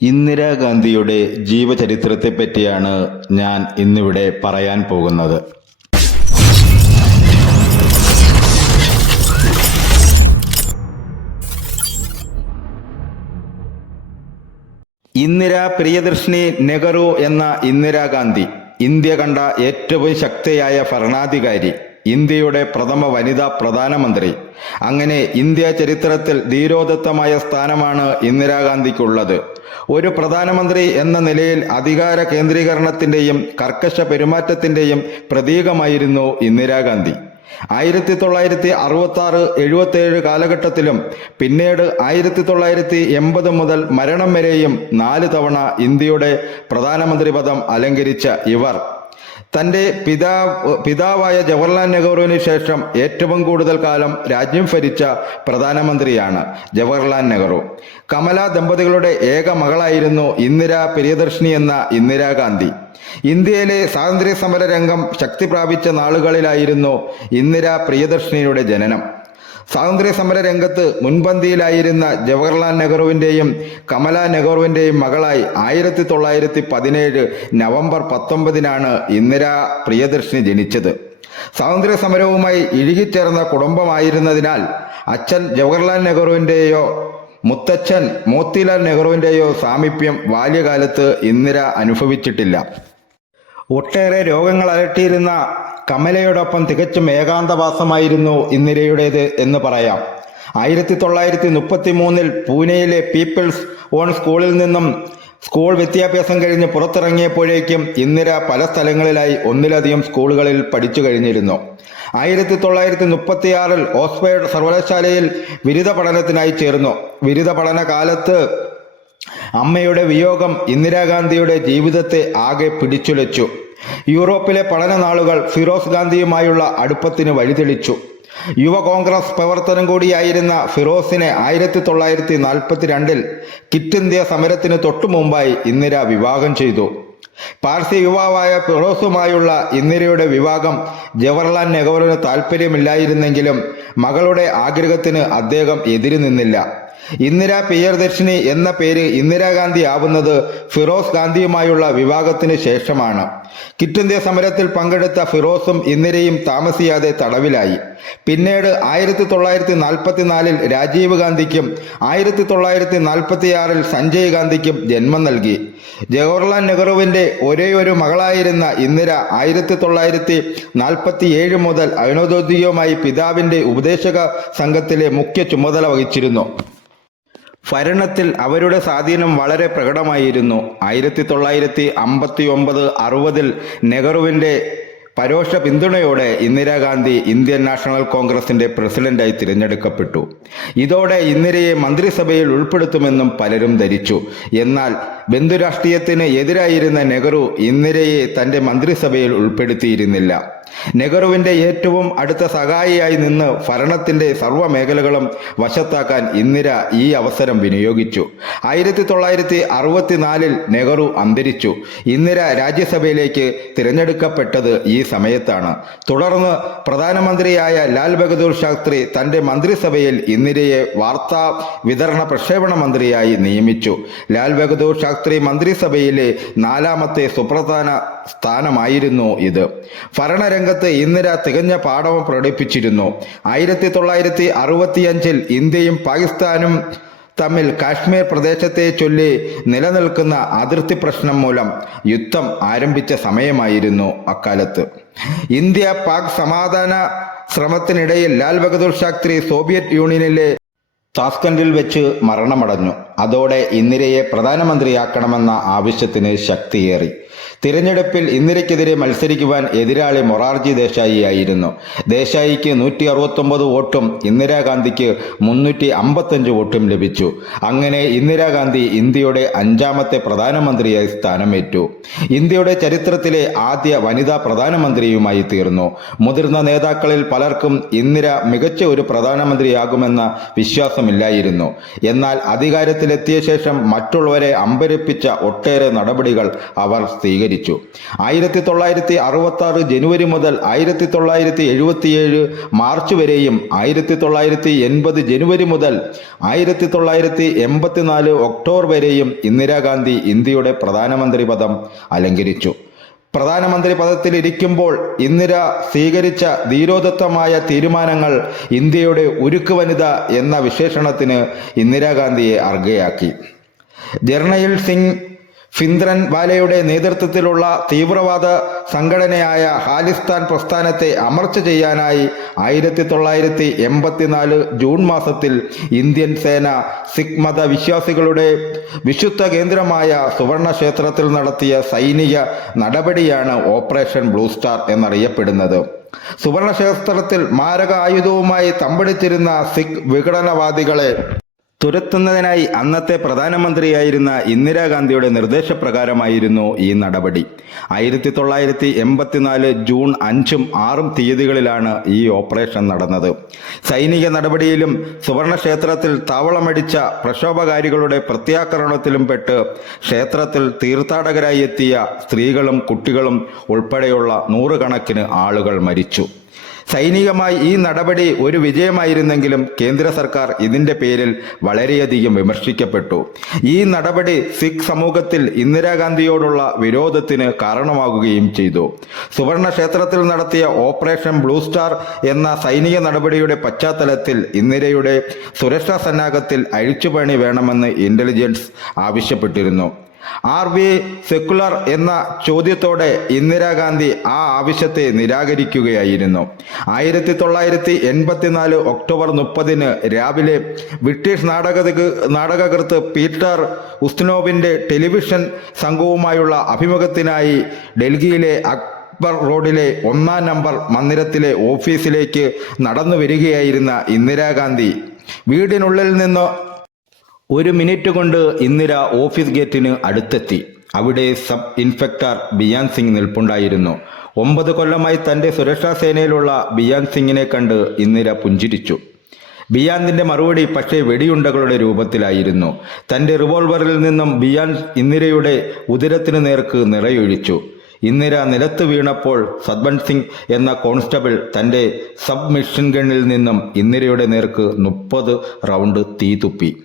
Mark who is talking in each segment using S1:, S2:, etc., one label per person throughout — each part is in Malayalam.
S1: ഇന്ദിരാഗാന്ധിയുടെ ജീവചരിത്രത്തെ പറ്റിയാണ് ഞാൻ ഇന്നിവിടെ പറയാൻ പോകുന്നത്. ഇന്ദിര പ്രിയദർശിനി നെഹ്റു എന്ന ഇന്ദിരാഗാന്ധി ഇന്ത്യ കണ്ട ഏറ്റവും ശക്തിയായ ഭരണാധികാരി ഇന്ത്യയുടെ പ്രഥമ വനിതാ പ്രധാനമന്ത്രി. അങ്ങനെ ഇന്ത്യ ചരിത്രത്തിൽ ധീരോദത്തമായ സ്ഥാനമാണ് ഇന്ദിരാഗാന്ധിക്കുള്ളത്. ഒരു പ്രധാനമന്ത്രി എന്ന നിലയിൽ അധികാര കേന്ദ്രീകരണത്തിന്റെയും കർക്കശ പെരുമാറ്റത്തിന്റെയും പ്രതീകമായിരുന്നു ഇന്ദിരാഗാന്ധി. ആയിരത്തി തൊള്ളായിരത്തി അറുപത്തി ആറ് എഴുപത്തി ഏഴ് കാലഘട്ടത്തിലും പിന്നീട് ആയിരത്തി തൊള്ളായിരത്തി എൺപത് മുതൽ മരണം വരെയും നാല് തവണ ഇന്ത്യയുടെ പ്രധാനമന്ത്രി പദം അലങ്കരിച്ച ഇവർ. തന്റെ പിതാവ് പിതാവായ ജവഹർലാൽ നെഹ്റുവിന് ശേഷം ഏറ്റവും കൂടുതൽ കാലം രാജ്യം ഭരിച്ച പ്രധാനമന്ത്രിയാണ് ജവഹർലാൽ നെഹ്റു. കമല ദമ്പതികളുടെ ഏക മകളായിരുന്നു ഇന്ദിര പ്രിയദർശിനി എന്ന ഇന്ദിരാഗാന്ധി ഇന്ത്യയിലെ സ്വാതന്ത്ര്യ സമര രംഗം ശക്തി പ്രാപിച്ച നാളുകളിലായിരുന്നു ഇന്ദിര പ്രിയദർശിനിയുടെ ജനനം. സ്വാതന്ത്ര്യ സമര രംഗത്ത് മുൻപന്തിയിലായിരുന്ന ജവഹർലാൽ നെഹ്റുവിന്റെയും കമല നെഹ്റുവിന്റെയും മകളായി ആയിരത്തി തൊള്ളായിരത്തി പതിനേഴ് നവംബർ പത്തൊമ്പതിനാണ് ഇന്ദിര പ്രിയദർശിനി ജനിച്ചത്. സ്വാതന്ത്ര്യ സമരവുമായി ഇഴുകിച്ചേർന്ന കുടുംബമായിരുന്നതിനാൽ അച്ഛൻ ജവഹർലാൽ നെഹ്റുവിന്റെയോ മുത്തച്ഛൻ മോത്തിലാൽ നെഹ്റുവിന്റെയോ സാമീപ്യം ബാല്യകാലത്ത് ഇന്ദിര അനുഭവിച്ചിട്ടില്ല. ഒട്ടേറെ രോഗങ്ങൾ അലട്ടിയിരുന്ന കമലയോടൊപ്പം തികച്ചും ഏകാന്തവാസമായിരുന്നു ഇന്ദിരയുടേത് എന്ന് പറയാം. ആയിരത്തി തൊള്ളായിരത്തി മുപ്പത്തി മൂന്നിൽ പൂനെയിലെ പീപ്പിൾസ് ഓൺ സ്കൂളിൽ നിന്നും സ്കൂൾ വിദ്യാഭ്യാസം കഴിഞ്ഞ് പുറത്തിറങ്ങിയപ്പോഴേക്കും ഇന്ദിര പല സ്ഥലങ്ങളിലായി ഒന്നിലധികം സ്കൂളുകളിൽ പഠിച്ചു കഴിഞ്ഞിരുന്നു. ആയിരത്തി തൊള്ളായിരത്തി മുപ്പത്തിയാറിൽ ഓക്സ്ഫോർഡ് സർവകലാശാലയിൽ ബിരുദ പഠനത്തിനായി ചേർന്നു. ബിരുദ പഠന കാലത്ത് അമ്മയുടെ വിയോഗം ഇന്ദിരാഗാന്ധിയുടെ ജീവിതത്തെ ആകെ പിടിച്ചുലച്ചു. യൂറോപ്പിലെ പഠന നാളുകൾ ഫിറോസ് ഗാന്ധിയുമായുള്ള അടുപ്പത്തിന് വഴിതെളിച്ചു. യുവ കോൺഗ്രസ് പ്രവർത്തനം കൂടിയായിരുന്ന ഫിറോസിനെ ആയിരത്തി തൊള്ളായിരത്തി നാൽപ്പത്തിരണ്ടിൽ കിറ്റ് ഇന്ത്യ സമരത്തിന് തൊട്ടു മുമ്പായി ഇന്ദിര വിവാഹം ചെയ്തു. പാർസി യുവാവായ ഫിറോസുമായുള്ള ഇന്ദിരയുടെ വിവാഹം ജവഹർലാൽ നെഹ്റുവിന് താല്പര്യമില്ലായിരുന്നെങ്കിലും മകളുടെ ആഗ്രഹത്തിന് അദ്ദേഹം എതിരു നിന്നില്ല. ഇന്ദിര പ്രിയദർശിനി എന്ന പേര് ഇന്ദിരാഗാന്ധി ആവുന്നത് ഫിറോസ് ഗാന്ധിയുമായുള്ള വിവാഹത്തിന് ശേഷമാണ്. കിറ്റ് ഇന്ത്യ സമരത്തിൽ പങ്കെടുത്ത ഫിറോസും ഇന്ദിരയും താമസിയാതെ തടവിലായി. പിന്നീട് ആയിരത്തി തൊള്ളായിരത്തി നാൽപ്പത്തിനാലിൽ രാജീവ് ഗാന്ധിക്കും ആയിരത്തി തൊള്ളായിരത്തി നാൽപ്പത്തിയാറിൽ സഞ്ജയ് ഗാന്ധിക്കും ജന്മം നൽകി. ജവഹർലാൽ നെഹ്റുവിന്റെ ഒരേയൊരു മകളായിരുന്ന ഇന്ദിര ആയിരത്തി തൊള്ളായിരത്തി നാൽപ്പത്തി ഏഴ് മുതൽ അനൗദ്യോഗികമായി പിതാവിന്റെ ഉപദേശക സംഘത്തിലെ മുഖ്യ ചുമതല വഹിച്ചിരുന്നു. ഭരണത്തിൽ അവരുടെ സ്വാധീനം വളരെ പ്രകടമായിരുന്നു. ആയിരത്തി തൊള്ളായിരത്തി അമ്പത്തി ഒമ്പത് അറുപതിൽ നെഹ്റുവിന്റെ പരോക്ഷ പിന്തുണയോടെ ഇന്ദിരാഗാന്ധി ഇന്ത്യൻ നാഷണൽ കോൺഗ്രസിന്റെ പ്രസിഡന്റായി തിരഞ്ഞെടുക്കപ്പെട്ടു. ഇതോടെ ഇന്ദിരയെ മന്ത്രിസഭയിൽ ഉൾപ്പെടുത്തുമെന്നും പലരും ധരിച്ചു. എന്നാൽ ബന്ധുരാഷ്ട്രീയത്തിന് എതിരായിരുന്ന നെഹ്റു ഇന്ദിരയെ തന്റെ മന്ത്രിസഭയിൽ ഉൾപ്പെടുത്തിയിരുന്നില്ല. നെഹ്റുവിന്റെ ഏറ്റവും അടുത്ത സഹായിയായി നിന്ന് ഭരണത്തിന്റെ സർവ മേഖലകളും വശത്താക്കാൻ ഇന്ദിര ഈ അവസരം വിനിയോഗിച്ചു. ആയിരത്തി തൊള്ളായിരത്തി അറുപത്തിനാലിൽ നെഹ്റു അന്തരിച്ചു. ഇന്ദിര രാജ്യസഭയിലേക്ക് തിരഞ്ഞെടുക്കപ്പെട്ടത് ഈ സമയത്താണ്. തുടർന്ന് പ്രധാനമന്ത്രിയായ ലാൽ ബഹദൂർ ശാസ്ത്രി തന്റെ മന്ത്രിസഭയിൽ ഇന്ദിരയെ വാർത്താ വിതരണ പ്രക്ഷേപണ മന്ത്രിയായി നിയമിച്ചു. ലാൽ ബഹദൂർ ശാസ്ത്രി മന്ത്രിസഭയിലെ നാലാമത്തെ സുപ്രധാന സ്ഥാനമായിരുന്നു ഇത്. ഭരണരംഗത്ത് ഇന്ദിര തികഞ്ഞ പാഠവും പ്രകടിപ്പിച്ചിരുന്നു. ആയിരത്തി തൊള്ളായിരത്തി അറുപത്തിയഞ്ചിൽ ഇന്ത്യയും പാകിസ്ഥാനും തമ്മിൽ കാശ്മീർ പ്രദേശത്തെ ചൊല്ലി നിലനിൽക്കുന്ന അതിർത്തി പ്രശ്നം മൂലം യുദ്ധം ആരംഭിച്ച സമയമായിരുന്നു അക്കാലത്ത്. ഇന്ത്യ പാക് സമാധാന ശ്രമത്തിനിടയിൽ ലാൽ ബഹദൂർ ശാസ്ത്രി സോവിയറ്റ് യൂണിയനിലെ താസ്കൻഡിൽ വെച്ച് മരണമടഞ്ഞു. അതോടെ ഇന്ദിരയെ പ്രധാനമന്ത്രിയാക്കണമെന്ന ആവശ്യത്തിന് ശക്തിയേറി. തിരഞ്ഞെടുപ്പിൽ ഇന്ദിരയ്ക്കെതിരെ മത്സരിക്കുവാൻ എതിരാളി മൊറാർജി ദേശായി ആയിരുന്നു. ദേശായിക്ക് നൂറ്റി അറുപത്തൊമ്പത് വോട്ടും ഇന്ദിരാഗാന്ധിക്ക് മുന്നൂറ്റി അമ്പത്തഞ്ച് വോട്ടും ലഭിച്ചു. അങ്ങനെ ഇന്ദിരാഗാന്ധി ഇന്ത്യയുടെ അഞ്ചാമത്തെ പ്രധാനമന്ത്രിയായി സ്ഥാനമേറ്റു. ഇന്ത്യയുടെ ചരിത്രത്തിലെ ആദ്യ വനിതാ പ്രധാനമന്ത്രിയുമായി തീർന്നു. മുതിർന്ന നേതാക്കളിൽ പലർക്കും ഇന്ദിര മികച്ച ഒരു പ്രധാനമന്ത്രിയാകുമെന്ന വിശ്വാസമില്ലായിരുന്നു. എന്നാൽ അധികാരത്തിലെത്തിയ ശേഷം മറ്റുള്ളവരെ അമ്പരപ്പിച്ച ഒട്ടേറെ നടപടികൾ അവർ സ്വീകരിച്ചു. ആയിരത്തി തൊള്ളായിരത്തി അറുപത്തി ആറ് ജനുവരി മുതൽ ആയിരത്തി തൊള്ളായിരത്തി എഴുപത്തിയേഴ് മാർച്ച് വരെയും ആയിരത്തി തൊള്ളായിരത്തി എൺപത് ജനുവരി മുതൽ ആയിരത്തി തൊള്ളായിരത്തി എൺപത്തിനാല് ഒക്ടോബർ വരെയും ഇന്ദിരാഗാന്ധി ഇന്ത്യയുടെ പ്രധാനമന്ത്രി പദം അലങ്കരിച്ചു. പ്രധാനമന്ത്രി പദത്തിലിരിക്കുമ്പോൾ ഇന്ദിര സ്വീകരിച്ച ധീരോദത്തമായ തീരുമാനങ്ങൾ ഇന്ത്യയുടെ ഉരുക്ക് വനിത എന്ന വിശേഷണത്തിന് ഇന്ദിരാഗാന്ധിയെ അർഹയാക്കി. ജർണയിൽ സിംഗ് ഫിന്ദ്രൻ വാലയുടെ നേതൃത്വത്തിലുള്ള തീവ്രവാദ സംഘടനയായ ഹാലിസ്ഥാൻ പ്രസ്ഥാനത്തെ അമർച്ച ചെയ്യാനായി ആയിരത്തി തൊള്ളായിരത്തി എൺപത്തിനാല് ജൂൺ മാസത്തിൽ ഇന്ത്യൻ സേന സിഖ് മത വിശ്വാസികളുടെ വിശുദ്ധ കേന്ദ്രമായ സുവർണ ക്ഷേത്രത്തിൽ നടത്തിയ സൈനിക നടപടിയാണ് ഓപ്പറേഷൻ ബ്ലൂ സ്റ്റാർ എന്നറിയപ്പെടുന്നത്. സുവർണ ക്ഷേത്രത്തിൽ മാരക ആയുധവുമായി തമ്പടിച്ചിരുന്ന സിഖ് വിഘടനവാദികളെ തുരത്തുന്നതിനായി അന്നത്തെ പ്രധാനമന്ത്രിയായിരുന്ന ഇന്ദിരാഗാന്ധിയുടെ നിർദ്ദേശപ്രകാരമായിരുന്നു ഈ നടപടി. ആയിരത്തി തൊള്ളായിരത്തി എൺപത്തിനാല് ജൂൺ അഞ്ചും ആറും തീയതികളിലാണ് ഈ ഓപ്പറേഷൻ നടന്നത്. സൈനിക നടപടിയിലും സുവർണക്ഷേത്രത്തിൽ താവളമടിച്ച പ്രക്ഷോഭകാരികളുടെ പ്രത്യാക്രമണത്തിലും പെട്ട് ക്ഷേത്രത്തിൽ തീർത്ഥാടകരായി എത്തിയ സ്ത്രീകളും കുട്ടികളും ഉൾപ്പെടെയുള്ള നൂറുകണക്കിന് ആളുകൾ മരിച്ചു. സൈനികമായി ഈ നടപടി ഒരു വിജയമായിരുന്നെങ്കിലും കേന്ദ്ര സർക്കാർ ഇതിന്റെ പേരിൽ വളരെയധികം വിമർശിക്കപ്പെട്ടു. ഈ നടപടി സിഖ് സമൂഹത്തിൽ ഇന്ദിരാഗാന്ധിയോടുള്ള വിരോധത്തിന് കാരണമാകുകയും ചെയ്തു. സുവർണ ക്ഷേത്രത്തിൽ നടത്തിയ ഓപ്പറേഷൻ ബ്ലൂ സ്റ്റാർ എന്ന സൈനിക നടപടിയുടെ പശ്ചാത്തലത്തിൽ ഇന്ദിരയുടെ സുരക്ഷാ സന്നാഹത്തിൽ അഴിച്ചുപണി വേണമെന്ന് ഇന്റലിജൻസ് ആവശ്യപ്പെട്ടിരുന്നു. ആർ ബി സെക്കുലർ എന്ന ചോദ്യത്തോടെ ഇന്ദിരാഗാന്ധി ആ ആവശ്യത്തെ നിരാകരിക്കുകയായിരുന്നു. ആയിരത്തി തൊള്ളായിരത്തി എൺപത്തിനാല് ഒക്ടോബർ മുപ്പതിന് രാവിലെ ബ്രിട്ടീഷ് നാടക നാടകകൃത്ത് പീറ്റർ ഉസ്നോവിന്റെ ടെലിവിഷൻ സംഘവുമായുള്ള അഭിമുഖത്തിനായി ഡൽഹിയിലെ അക്ബർ റോഡിലെ ഒന്നാം നമ്പർ മന്ദിരത്തിലെ ഓഫീസിലേക്ക് നടന്നു വരികയായിരുന്ന ഇന്ദിരാഗാന്ധി വീടിനുള്ളിൽ നിന്ന് ഒരു മിനിറ്റ് കൊണ്ട് ഇന്ദിര ഓഫീസ് ഗേറ്റിന് അടുത്തെത്തി. അവിടെ സബ് ഇൻസ്പെക്ടർ ബിയാൻ സിംഗ് നിൽപ്പുണ്ടായിരുന്നു. ഒമ്പത് കൊല്ലമായി തന്റെ സുരക്ഷാ സേനയിലുള്ള ബിയാൻ സിംഗിനെ കണ്ട് ഇന്ദിര പുഞ്ചിരിച്ചു. ബിയാന്തിന്റെ മറുപടി പക്ഷേ വെടിയുണ്ടകളുടെ രൂപത്തിലായിരുന്നു. തന്റെ റിവോൾവറിൽ നിന്നും ബിയാൻ ഇന്ദിരയുടെ ഉദരത്തിന് നേർക്ക് നിറയൊഴിച്ചു. ഇന്ദിര നിലത്ത് വീണപ്പോൾ സദ്വൻ സിംഗ് എന്ന കോൺസ്റ്റബിൾ തന്റെ സബ് മിഷൻ ഗണ്ണിൽ നിന്നും ഇന്ദിരയുടെ നേർക്ക് മുപ്പത് റൗണ്ട് തീ തുപ്പി.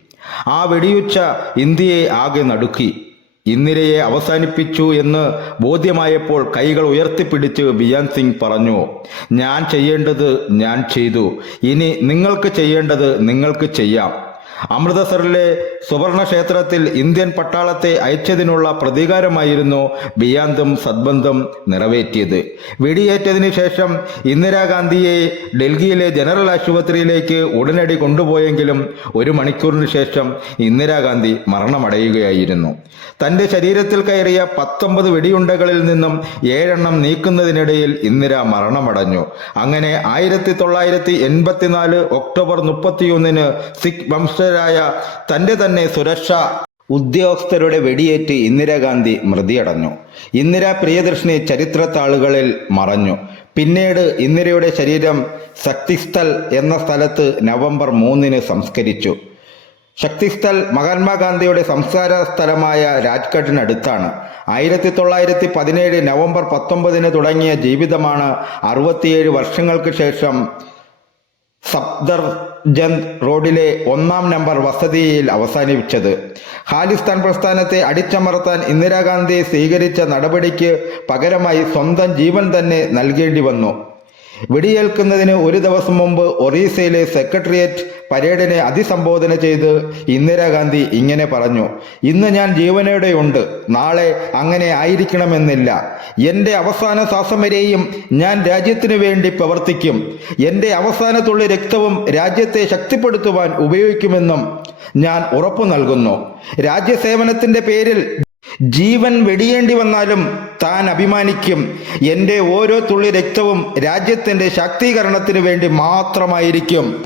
S1: ആ വെടിയുച്ച ഇന്ത്യയെ ആകെ നടുക്കി. ഇന്ദിരയെ അവസാനിപ്പിച്ചു എന്ന് ബോധ്യമായപ്പോൾ കൈകൾ ഉയർത്തിപ്പിടിച്ച് ബിയാൻ സിംഗ് പറഞ്ഞു ഞാൻ ചെയ്യേണ്ടത് ഞാൻ ചെയ്തു. ഇനി നിങ്ങൾക്ക് ചെയ്യേണ്ടത് നിങ്ങൾക്ക് ചെയ്യാം. അമൃതസറിലെ സുവർണ ക്ഷേത്രത്തിൽ ഇന്ത്യൻ പട്ടാളത്തെ അയച്ചതിനുള്ള പ്രതികാരമായിരുന്നു ബിയാന്തും സദ്ബന്ധം നിറവേറ്റിയത്. വെടിയേറ്റതിനു ശേഷം ഇന്ദിരാഗാന്ധിയെ ഡൽഹിയിലെ ജനറൽ ആശുപത്രിയിലേക്ക് ഉടനടി കൊണ്ടുപോയെങ്കിലും ഒരു മണിക്കൂറിന് ശേഷം ഇന്ദിരാഗാന്ധി മരണമടയുകയായിരുന്നു. തന്റെ ശരീരത്തിൽ കയറിയ പത്തൊമ്പത് വെടിയുണ്ടകളിൽ നിന്നും ഏഴെണ്ണം നീക്കുന്നതിനിടയിൽ ഇന്ദിര മരണമടഞ്ഞു. അങ്ങനെ ആയിരത്തി തൊള്ളായിരത്തി എൺപത്തിനാല് ഒക്ടോബർ മുപ്പത്തിയൊന്നിന് സിഖ് വംശജരായ തന്റെ തന്നെ സുരക്ഷ ഉദ്യോഗസ്ഥരുടെ വെടിയേറ്റ് ഇന്ദിരാഗാന്ധി മൃതിയടഞ്ഞു. ഇന്ദിര പ്രിയദർശിനി ചരിത്രത്താളുകളിൽ മറഞ്ഞു. പിന്നീട് ഇന്ദിരയുടെ ശരീരം ശക്തിസ്ഥൽ എന്ന സ്ഥലത്ത് നവംബർ മൂന്നിന് സംസ്കരിച്ചു. ശക്തിസ്ഥൽ മഹാത്മാഗാന്ധിയുടെ സംസ്കാര സ്ഥലമായ രാജ്ഘട്ടിനടുത്താണ്. ആയിരത്തി തൊള്ളായിരത്തി പതിനേഴ് നവംബർ പത്തൊമ്പതിന് തുടങ്ങിയ ജീവിതമാണ് അറുപത്തിയേഴ് വർഷങ്ങൾക്ക് ശേഷം സഫ്ദർജന്ദ് റോഡിലെ ഒന്നാം നമ്പർ വസതിയിൽ അവസാനിപ്പിച്ചത്. ഖാലിസ്ഥാൻ പ്രസ്ഥാനത്തെ അടിച്ചമർത്താൻ ഇന്ദിരാഗാന്ധി സ്വീകരിച്ച നടപടിക്ക് പകരമായി സ്വന്തം ജീവൻ തന്നെ നൽകേണ്ടി വന്നു. വെടിയേൽക്കുന്നതിന് ഒരു ദിവസം മുമ്പ് ഒറീസയിലെ സെക്രട്ടേറിയറ്റ് പരേഡിനെ അതിസംബോധന ചെയ്ത് ഇന്ദിരാഗാന്ധി ഇങ്ങനെ പറഞ്ഞു ഇന്ന് ഞാൻ ജീവനോടെയുണ്ട് നാളെ അങ്ങനെ ആയിരിക്കണമെന്നില്ല. എന്റെ അവസാന ശ്വാസം വരെയും ഞാൻ രാജ്യത്തിനു വേണ്ടി പ്രവർത്തിക്കും. എന്റെ അവസാന തുള്ളി രക്തവും രാജ്യത്തെ ശക്തിപ്പെടുത്തുവാൻ ഉപയോഗിക്കുമെന്നും ഞാൻ ഉറപ്പു നൽകുന്നു. രാജ്യസേവനത്തിന്റെ പേരിൽ ജീവൻ വെടിയേണ്ടി വന്നാലും താൻ അഭിമാനിക്കും. എന്റെ ഓരോ തുള്ളി രക്തവും രാജ്യത്തിന്റെ ശാക്തീകരണത്തിന് വേണ്ടി മാത്രമായിരിക്കും.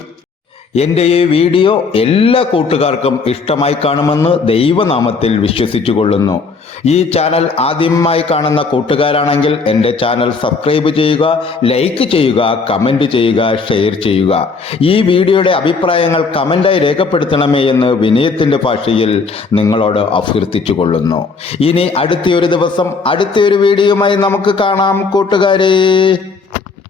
S1: എന്റെ ഈ വീഡിയോ എല്ലാ കൂട്ടുകാർക്കും ഇഷ്ടമായി കാണുമെന്ന് ദൈവനാമത്തിൽ വിശ്വസിച്ചു കൊള്ളുന്നു ഈ ചാനൽ ആദ്യമായി കാണുന്ന കൂട്ടുകാരാണെങ്കിൽ എന്റെ ചാനൽ സബ്സ്ക്രൈബ് ചെയ്യുക ലൈക്ക് ചെയ്യുക കമന്റ് ചെയ്യുക ഷെയർ ചെയ്യുക. ഈ വീഡിയോയുടെ അഭിപ്രായങ്ങൾ കമന്റായി രേഖപ്പെടുത്തണമേ എന്ന് വിനയത്തിന്റെ ഭാഷയിൽ നിങ്ങളോട് അഭ്യർത്ഥിച്ചു കൊള്ളുന്നു ഇനി അടുത്തൊരു ദിവസം അടുത്തൊരു വീഡിയോയുമായി നമുക്ക് കാണാം കൂട്ടുകാരെ.